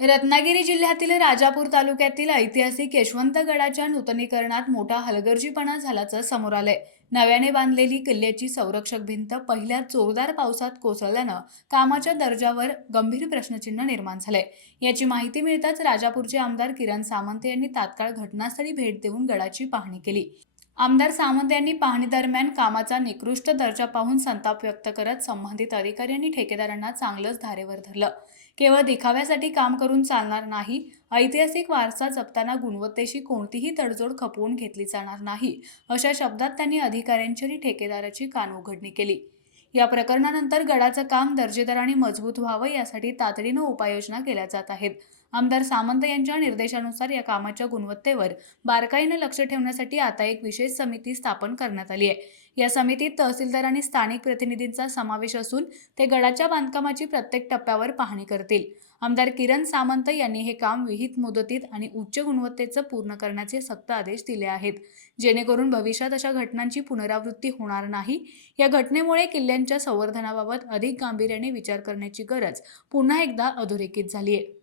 रत्नागिरी जिल्ह्यातील राजापूर तालुक्यातील ऐतिहासिक यशवंतगडाच्या नूतनीकरणात मोठा हलगर्जीपणा झाल्याचं समोर आलंय. नव्याने बांधलेली किल्ल्याची संरक्षक भिंत पहिल्या जोरदार पावसात कोसळल्यानं कामाच्या दर्जावर गंभीर प्रश्नचिन्ह निर्माण झालंय. याची माहिती मिळताच राजापूरचे आमदार किरण सामंत यांनी तात्काळ घटनास्थळी भेट देऊन गडाची पाहणी केली. आमदार सामंत यांनी पाहणी दरम्यान कामाचा निकृष्ट दर्जा पाहून संताप व्यक्त करत संबंधित अधिकारी आणि ठेकेदारांना चांगलंच धारेवर धरलं. केवळ दिखाव्यासाठी काम करून चालणार नाही ऐतिहासिक वारसा जपताना गुणवत्तेशी कोणतीही तडजोड खपवून घेतली जाणार नाही अशा शब्दात त्यांनी अधिकाऱ्यांची आणि ठेकेदाराची कानउघडणी केली. या प्रकरणानंतर गडाचं काम दर्जेदार आणि मजबूत व्हावं यासाठी तातडीनं उपाययोजना केल्या जात आहेत. आमदार सामंत यांच्या निर्देशानुसार या कामाच्या गुणवत्तेवर बारकाईनं लक्ष ठेवण्यासाठी आता एक विशेष समिती स्थापन करण्यात आली आहे. या समितीत तहसीलदार आणि स्थानिक प्रतिनिधींचा समावेश असून ते गडाच्या बांधकामाची प्रत्येक टप्प्यावर पाहणी करतील. आमदार किरण सामंत यांनी हे काम विहित मुदतीत आणि उच्च गुणवत्तेचं पूर्ण करण्याचे सक्त आदेश दिले आहेत. जेणेकरून भविष्यात अशा घटनांची पुनरावृत्ती होणार नाही. या घटनेमुळे किल्ल्यांच्या संवर्धनाबाबत अधिक गांभीर्याने विचार करण्याची गरज पुन्हा एकदा अधोरेखित झाली आहे